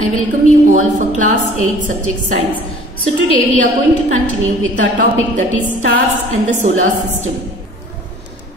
I welcome you all for class 8 subject science. So today we are going to continue with our topic, that is stars and the solar system.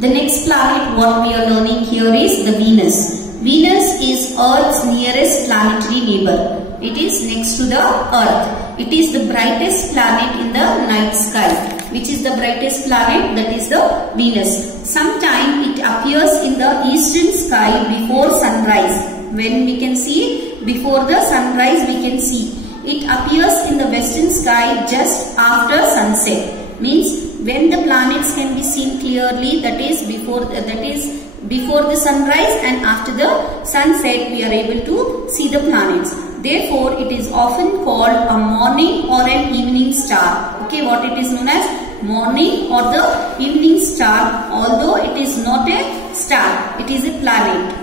The next planet what we are learning here is the Venus. Venus is Earth's nearest planetary neighbor. It is next to the Earth. It is the brightest planet in the night sky. Which is the brightest planet? That is the Venus. Sometimes it appears in the eastern sky before sunrise. When we can see before the sunrise, we can see it appears in the western sky just after sunset. Means when the planets can be seen clearly, that is before the sunrise, and after the sunset we are able to see the planets. Therefore, it is often called a morning or an evening star. Okay, what it is known as morning or the evening star, although it is not a star, it is a planet.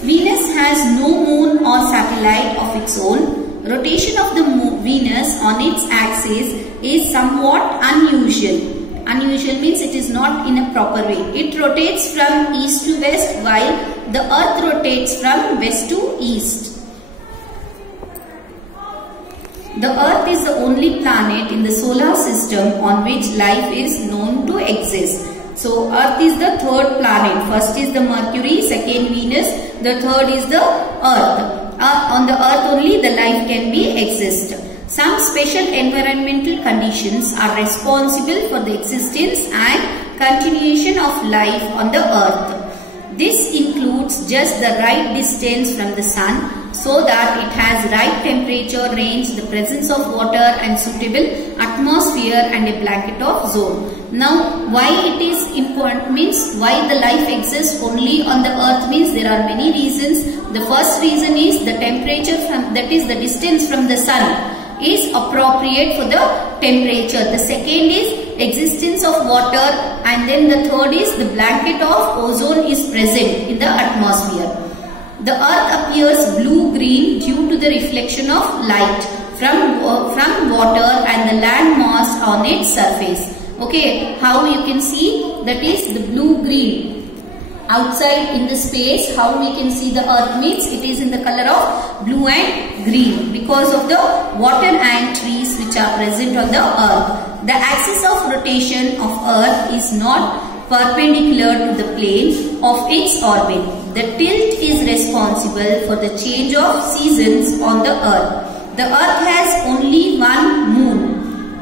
Venus has no moon or satellite of its own. Rotation of the Venus on its axis is somewhat unusual. Unusual means it is not in a proper way. It rotates from east to west while the Earth rotates from west to east. The Earth is the only planet in the solar system on which life is known to exist. So Earth is the third planet. First is the Mercury, second Venus, the third is the Earth. On the Earth only the life can be exist. Some special environmental conditions are responsible for the existence and continuation of life on the Earth. This includes just the right distance from the sun, so that it has right temperature range, the presence of water and suitable atmosphere and a blanket of zone. Now, why it is important means why the life exists only on the Earth means there are many reasons. The first reason is the temperature that is the distance from the sun is appropriate for the temperature. The second is existence of water, and then the third is the blanket of ozone is present in the atmosphere. The Earth appears blue-green due to the reflection of light from water and the land mass on its surface. Okay, how you can see that is the blue-green. Outside in the space, how we can see the Earth means it is in the color of blue and green because of the water and trees which are present on the Earth. The axis of rotation of Earth is not perpendicular to the plane of its orbit. The tilt is responsible for the change of seasons on the Earth. The Earth has only one moon.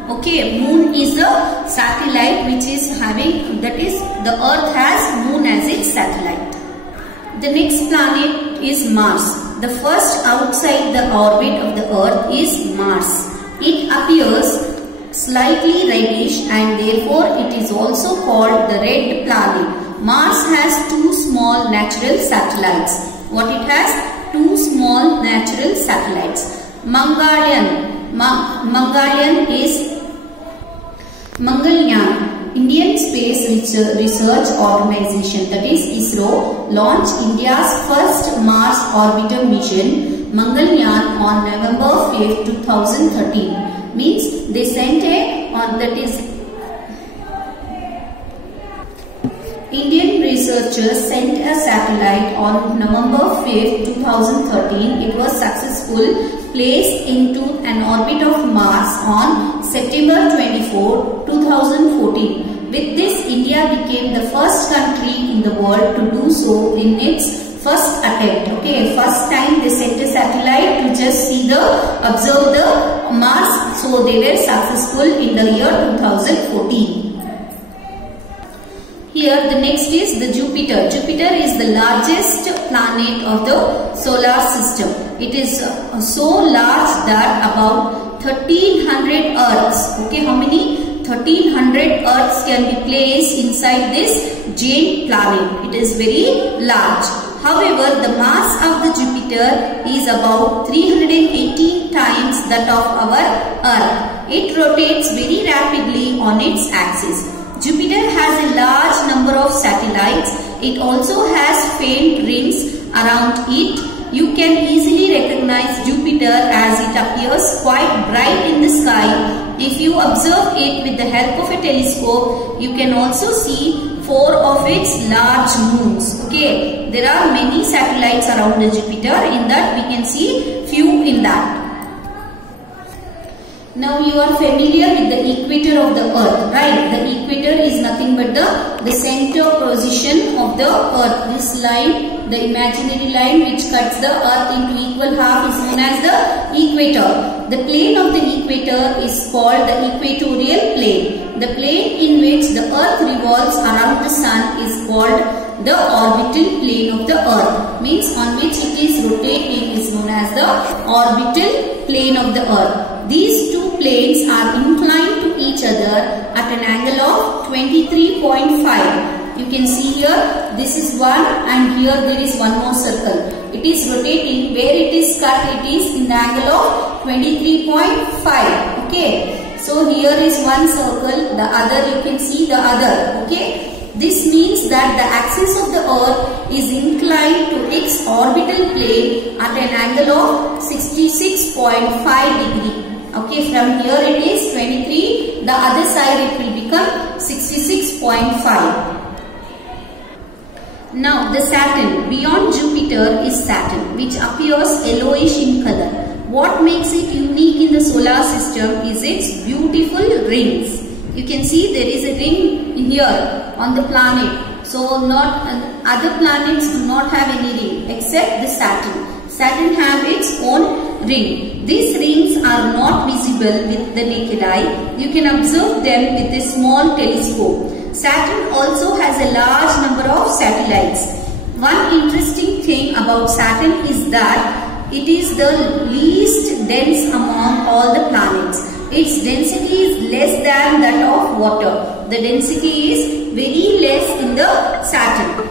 Okay, moon is a satellite which is having, that is the Earth has moon as its satellite. The next planet is Mars. The first outside the orbit of the Earth is Mars. It appears slightly reddish and therefore it is also called the red planet. Mars has two small natural satellites. What it has? Two small natural satellites. Mangalyaan, Indian Space Research Organization, that is ISRO, launched India's first Mars orbiter mission, Mangalyaan, on November 5, 2013. Means they sent Indian researchers sent a satellite on November 5, 2013. It was successful, placed into an orbit of Mars on September 24, 2014. With this, India became the first country in the world to do so in its first attempt. Okay, first time they sent a satellite to just observe the Mars. So they were successful in the year 2014. Here the next is the Jupiter. Jupiter is the largest planet of the solar system. It is so large that about 1300 Earths. Okay, how many? 1300 Earths can be placed inside this giant planet. It is very large. However, the mass of the Jupiter is about 318 times that of our Earth. It rotates very rapidly on its axis. Jupiter has a large number of satellites. It also has faint rings around it. You can easily recognize Jupiter as it appears quite bright in the sky. If you observe it with the help of a telescope, you can also see 4 of its large moons. Okay, there are many satellites around the Jupiter. In that we can see few in that. Now you are familiar with the equator of the earth, right? The equator is nothing but the center position of the earth. This line, the imaginary line which cuts the earth into equal half, is known as the equator. The plane of the equator is called the equatorial plane. The plane in which the earth revolves around the sun is called the orbital plane of the earth. Means on which it is rotating is known as the orbital plane of the earth. These two planes are inclined to each other at an angle of 23.5. You can see here, this is one and here there is one more circle. It is rotating. Where it is cut, it is in the angle of 23.5. Okay. So here is one circle, the other you can see the other. Okay. This means that the axis of the earth is inclined to its orbital plane at an angle of 66.5 degree. Okay, from here it is 23, the other side it will become 66.5. Now the Saturn, beyond Jupiter is Saturn, which appears yellowish in color. What makes it unique in the solar system is its beautiful rings. You can see there is a ring here on the planet. So not other planets do not have any ring except the Saturn. Saturn have its own ring. These rings are not visible with the naked eye. You can observe them with a small telescope. Saturn also has a large number of satellites. One interesting thing about Saturn is that it is the least dense among all the planets. Its density is less than that of water. The density is very less in the Saturn.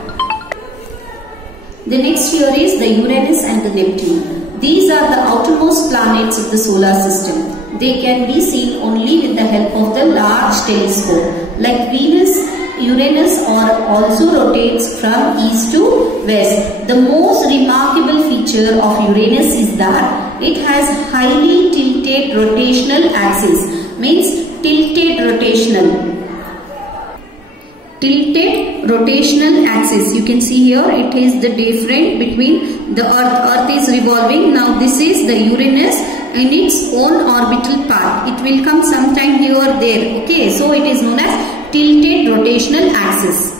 The next here is the Uranus and the Neptune. These are the outermost planets of the solar system. They can be seen only with the help of the large telescope. Like Venus, Uranus also rotates from east to west. The most remarkable feature of Uranus is that it has highly tilted rotational axis. Means tilted rotational axis. You can see here it is the difference between the earth is revolving. Now this is the Uranus in its own orbital path. It will come sometime here or there. Okay, so it is known as tilted rotational axis.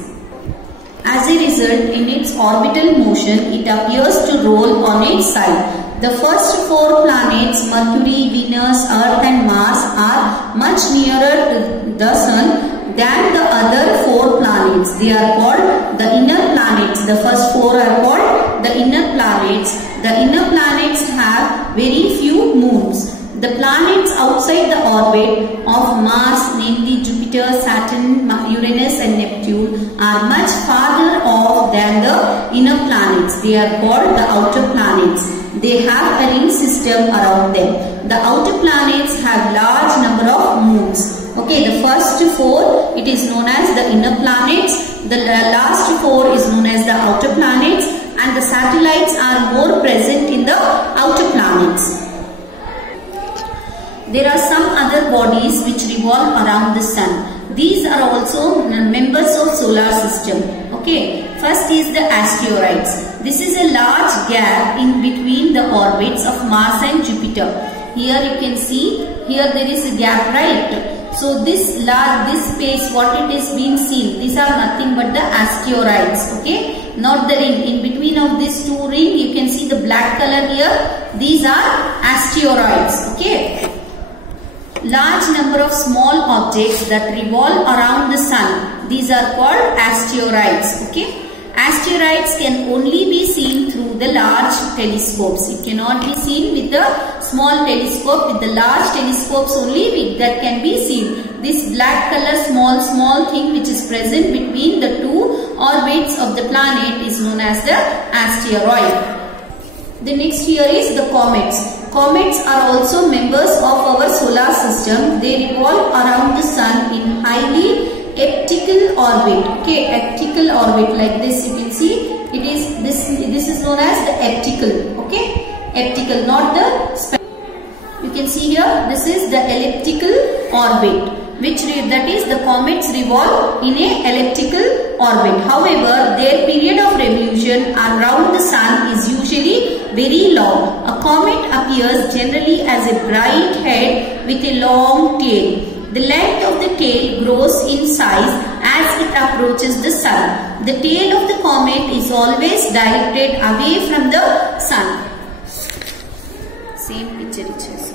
As a result, in its orbital motion, it appears to roll on its side. The first four planets, Mercury, Venus, Earth and Mars, are much nearer to the Sun than the other four planets. They are called the inner planets. The first four are called the inner planets. The inner planets have very few moons. The planets outside the orbit of Mars, namely Jupiter, Saturn, Uranus and Neptune, are much farther off than the inner planets. They are called the outer planets. They have a ring system around them. The outer planets have large number of moons. Okay, the first four, it is known as the inner planets. The last four is known as the outer planets, and the satellites are more present in the outer planets. There are some other bodies which revolve around the sun. These are also members of solar system. Okay, first is the asteroids. This is a large gap in between the orbits of Mars and Jupiter. Here you can see, here there is a gap, right? So this space, what it is being seen, these are nothing but the asteroids. Okay, not the ring. In between of these two rings, you can see the black color here. These are asteroids. Okay. Large number of small objects that revolve around the sun. These are called asteroids. Okay. Asteroids can only be seen through the large telescopes. It cannot be seen with the small telescope. With the large telescopes only that can be seen. This black color small thing which is present between the two orbits of the planet is known as the asteroid. The next here is the comets. Comets are also members of our solar system. They revolve around the sun in highly elliptical orbit. Okay, elliptical orbit like this. You can see it is this is known as the elliptical. Okay, elliptical, not the. You can see here this is the elliptical orbit. that is the comets revolve in a elliptical orbit. However, their period of revolution around the sun is usually very long. A comet appears generally as a bright head with a long tail. The length of the tail grows in size as it approaches the sun. The tail of the comet is always directed away from the sun. Same picture it is.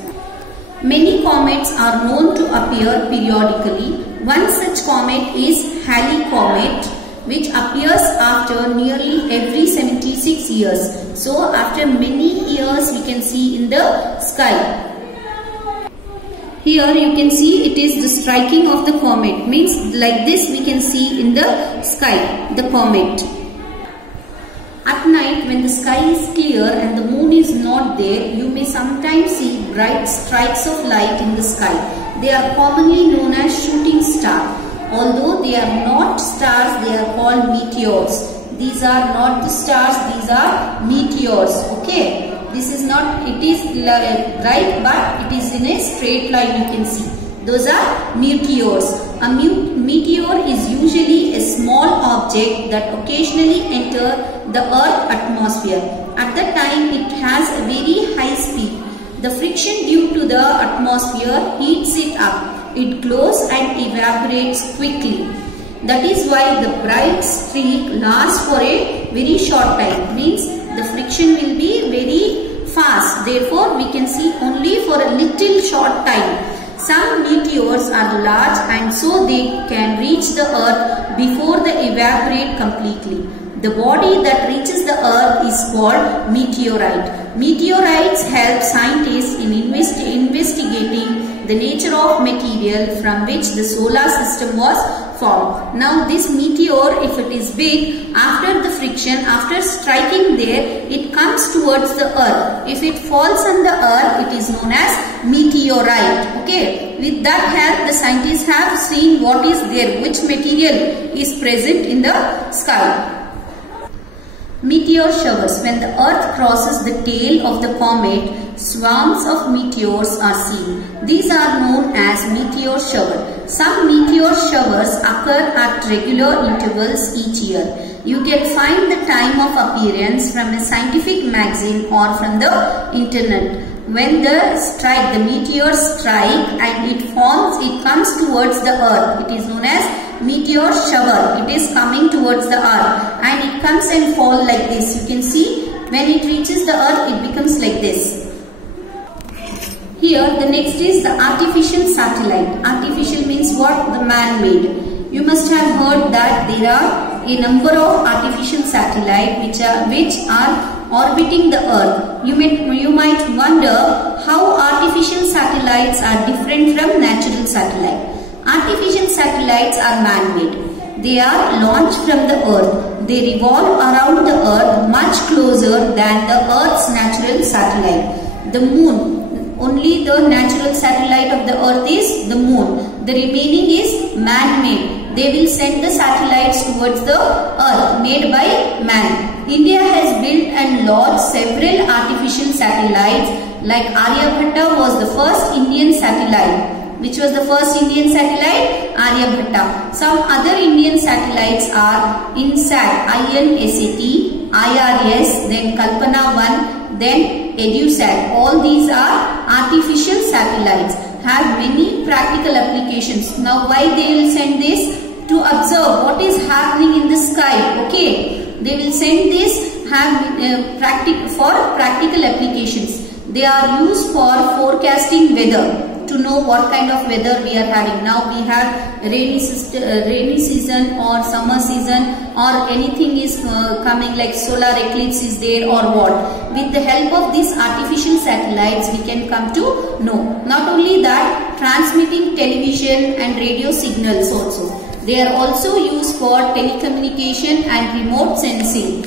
Many comets are known to appear periodically. One such comet is Halley Comet, which appears after nearly every 76 years. So after many years we can see in the sky. Here you can see it is the striking of the comet, means like this we can see in the sky the comet. At night when the sky is clear and the moon is not there, you may sometimes see bright strikes of light in the sky. They are commonly known as shooting stars. Although they are not stars, they are called meteors. These are not the stars, these are meteors. Okay. This is not, it is bright but it is in a straight line you can see. Those are meteors. A meteor is usually a small object that occasionally enters the Earth's atmosphere. At that time it has a very high speed. The friction due to the atmosphere heats it up. It glows and evaporates quickly. That is why the bright streak lasts for a very short time. Means the friction will be very fast. Therefore, we can see only for a little short time. Some meteors are large and so they can reach the earth before they evaporate completely. The body that reaches the earth is called meteorite. Meteorites help scientists in investigating the nature of material from which the solar system was formed. Now this meteor, if it is big, after the friction, after striking there, it comes towards the earth. If it falls on the earth, it is known as meteorite. Okay. With that help, the scientists have seen what is there, which material is present in the sky. Meteor showers. When the earth crosses the tail of the comet, swarms of meteors are seen. These are known as meteor shower. Some meteor showers occur at regular intervals each year. You can find the time of appearance from a scientific magazine or from the internet. When the meteors strike and it comes towards the earth. It is known as meteor shower. It is coming towards the earth and it comes and falls like this. You can see when it reaches the earth, it becomes like this. Here the next is the artificial satellite. Artificial means what? The man-made. You must have heard that there are a number of artificial satellites which are orbiting the earth. You might wonder how artificial satellites are different from natural satellites. Artificial satellites are man-made. They are launched from the earth. They revolve around the earth much closer than the earth's natural satellite. The moon, only the natural satellite of the earth is the moon. The remaining is man-made. They will send the satellites towards the earth made by man. India has built and launched several artificial satellites, like Aryabhatta was the first Indian satellite. Which was the first Indian satellite? Aryabhatta. Some other Indian satellites are INSAT, INSAT, IRS, then Kalpana 1, then EduSat. All these are artificial satellites. Have many practical applications. Now why they will send this? To observe what is happening in the sky. Okay. They will send this for practical applications. They are used for forecasting weather. To know what kind of weather we are having. Now we have rainy season or summer season or anything is coming like solar eclipse is there or what. With the help of these artificial satellites we can come to know. Not only that, transmitting television and radio signals also. They are also used for telecommunication and remote sensing.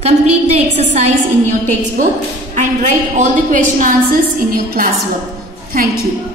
Complete the exercise in your textbook and write all the question answers in your classwork. Thank you.